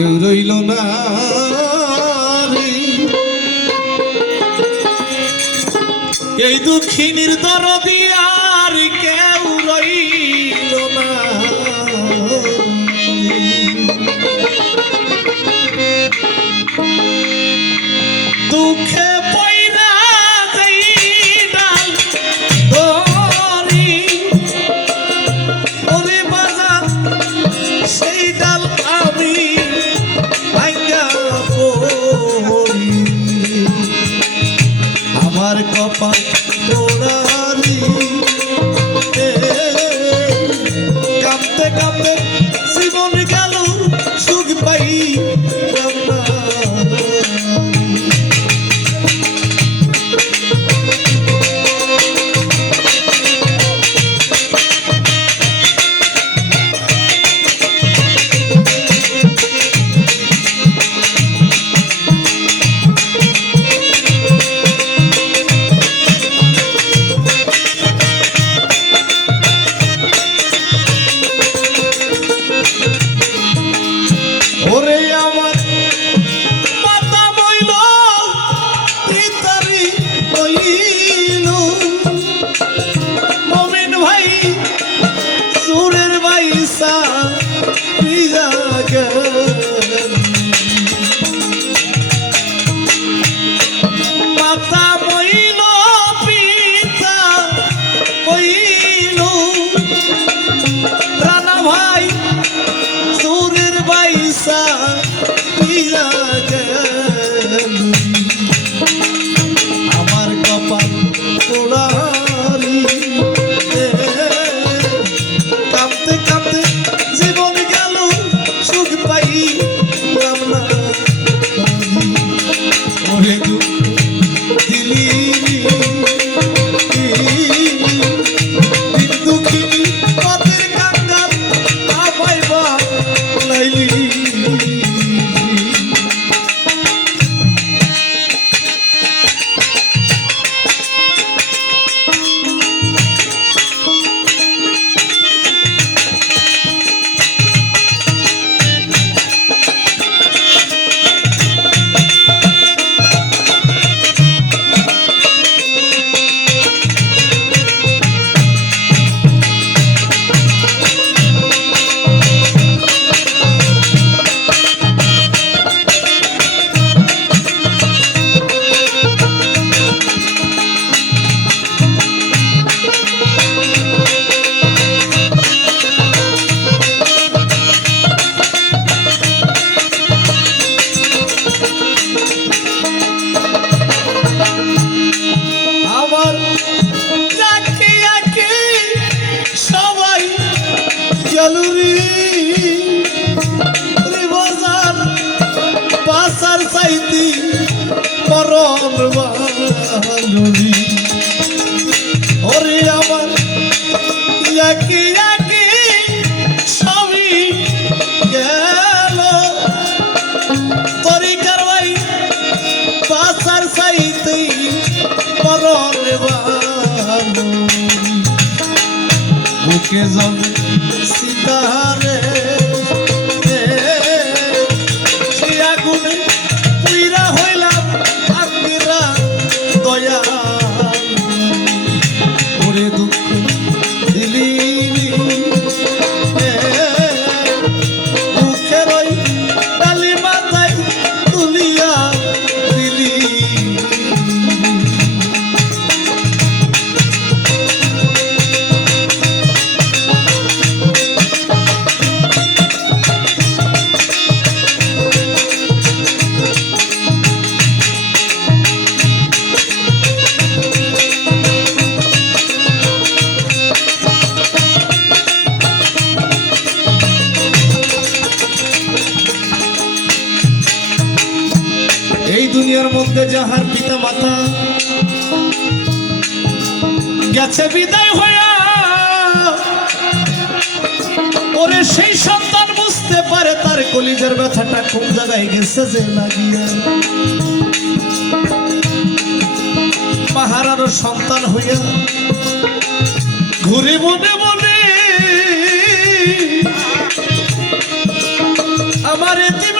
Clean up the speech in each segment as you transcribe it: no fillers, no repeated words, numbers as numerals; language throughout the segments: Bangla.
কেউ রইল না এই দুঃখিনীর দরদি আর কেউ রইল না দুঃখে পয়রা যেই ডাল ধরি ওরে বাজার সেই ডাল আমি ভাঙ্গা পড়ি আমার কপাল পোড়ালি কাঁপতে কাঁপতে জীবন গেল সুখ পাই ওরে আমার মাথা বইল পিতারি বইল মমিন ভাই সুরের বাইসা পিজা মাথা বইল পিতা বইল রানা ভাই সুরের বাইসা পিজা আমার কপাল পোড়ালি কাঁপতে কাঁপতে জীবন গেল সুখ পাই ওরে দিলি দুঃখিনী পথের কাঙ্গাল পাইবা লাইলি বাসার চাইতি মরণ বালুরি ওরে আমার ইয়াকি ইয়াকি সবই গেল তরি কারবাই বাসার চাইতি মরণ বালুরি বুকে জমে সিতারে পুইরা হইলাম আকিরা দয়া ওরে দুঃখ দিলি মুখের ওই ডালি মাথায় তুলিয়া দিলি এই দুনিয়ার মধ্যে যাহার পিতা মাতা গেছে বিদায় হইয়া ওরে সেই সন্তান বুঝতে পারে তার কলিজার ব্যথাটা কোন জায়গায় গেছে যে লাগিয়া পাহারার সন্তান হইয়া ঘুরে মনে মনে আমার এতিম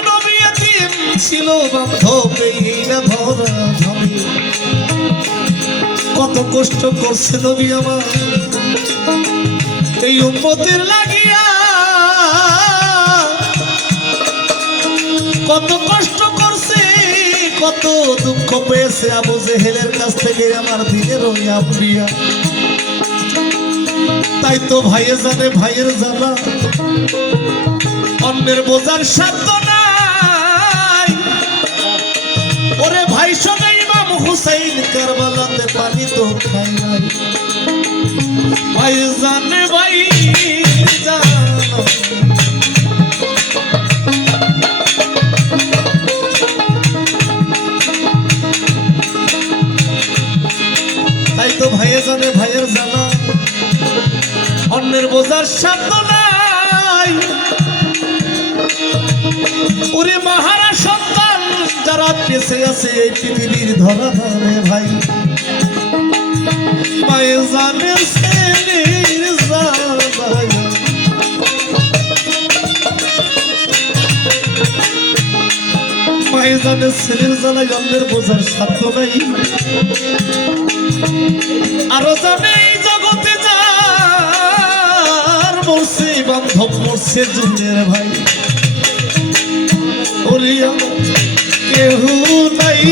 ছিল বান্ধব এই না ধরা ধামে কত কষ্ট করছে নবী আমার এই উম্মতের লাগিয়া কত কষ্ট করছে কত দুঃখ পেয়েছে আবু জেহেলের কাছ থেকে আমার দিনের ওই আম্বিয়া তাই তো ভাইয়ে জানে ভাইয়ের জ্বালা অন্যের বোঝার সাধ্য নাই ওরে ভাই শোনে ইমাম হুসাইন কারবালাতে পানি তো খাই নাই ভাই জানে ভাই তাই তো ভাইয়ে জানে ভাইয়ের জানা অন্যের বোঝার সাধ্য নাই ওরে মাহারা সন্তান যারা বেঁচে আছে এই পৃথিবীর ধরা ধারে ভাই ভাইয়ে জানে ছেলের জ্বালা ভাইয়ে জানে ছেলের জ্বালাই অন্যের বোঝার সাধ্য নাই আরো জানে এই জগতে যার মরছে বান্ধব মরছে জুনের ভাই ওরে কেহ নাই